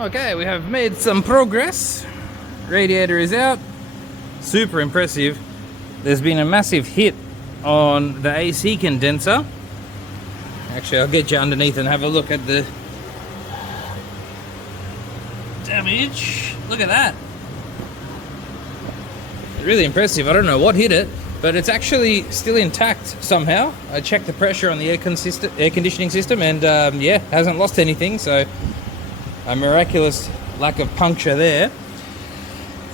Okay, we have made some progress. Radiator is out. Super impressive. There's been a massive hit on the AC condenser. Actually, I'll get you underneath and have a look at the damage. Look at that. Really impressive. I don't know what hit it, but it's actually still intact somehow. I checked the pressure on the air conditioning system and yeah, hasn't lost anything, so a miraculous lack of puncture there.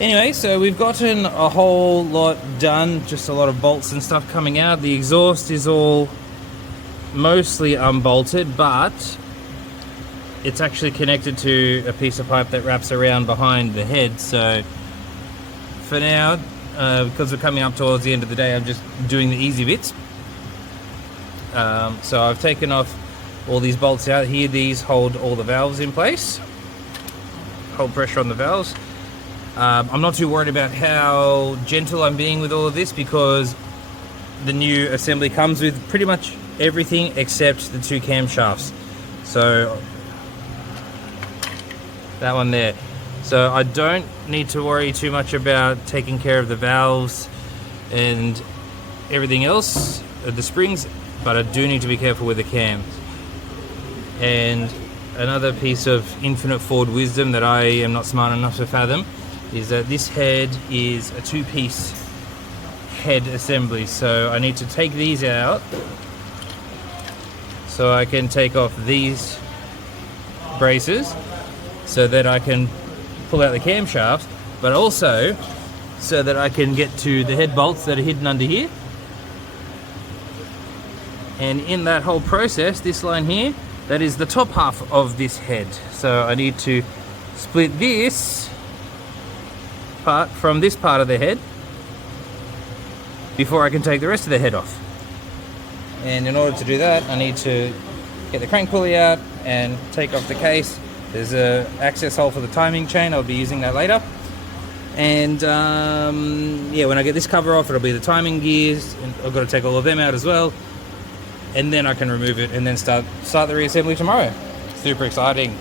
Anyway, so we've gotten a whole lot done, just a lot of bolts and stuff coming out. The exhaust is all mostly unbolted, but it's actually connected to a piece of pipe that wraps around behind the head. So for now, because we're coming up towards the end of the day, I'm just doing the easy bits. So I've taken off all these bolts out here. These hold all the valves in place, hold pressure on the valves. I'm not too worried about how gentle I'm being with all of this, because the new assembly comes with pretty much everything except the two camshafts. So that one there. So I don't need to worry too much about taking care of the valves and everything else, the springs, but I do need to be careful with the cams. And another piece of infinite Ford wisdom that I am not smart enough to fathom is that this head is a two-piece head assembly. So I need to take these out so I can take off these braces so that I can pull out the camshafts, but also so that I can get to the head bolts that are hidden under here. And in that whole process, this line here, that is the top half of this head. So I need to split this part from this part of the head before I can take the rest of the head off. And in order to do that, I need to get the crank pulley out and take off the case. There's a access hole for the timing chain. I'll be using that later. And yeah, when I get this cover off, it'll be the timing gears, and I've got to take all of them out as well. And then I can remove it and then start the reassembly tomorrow. Super exciting.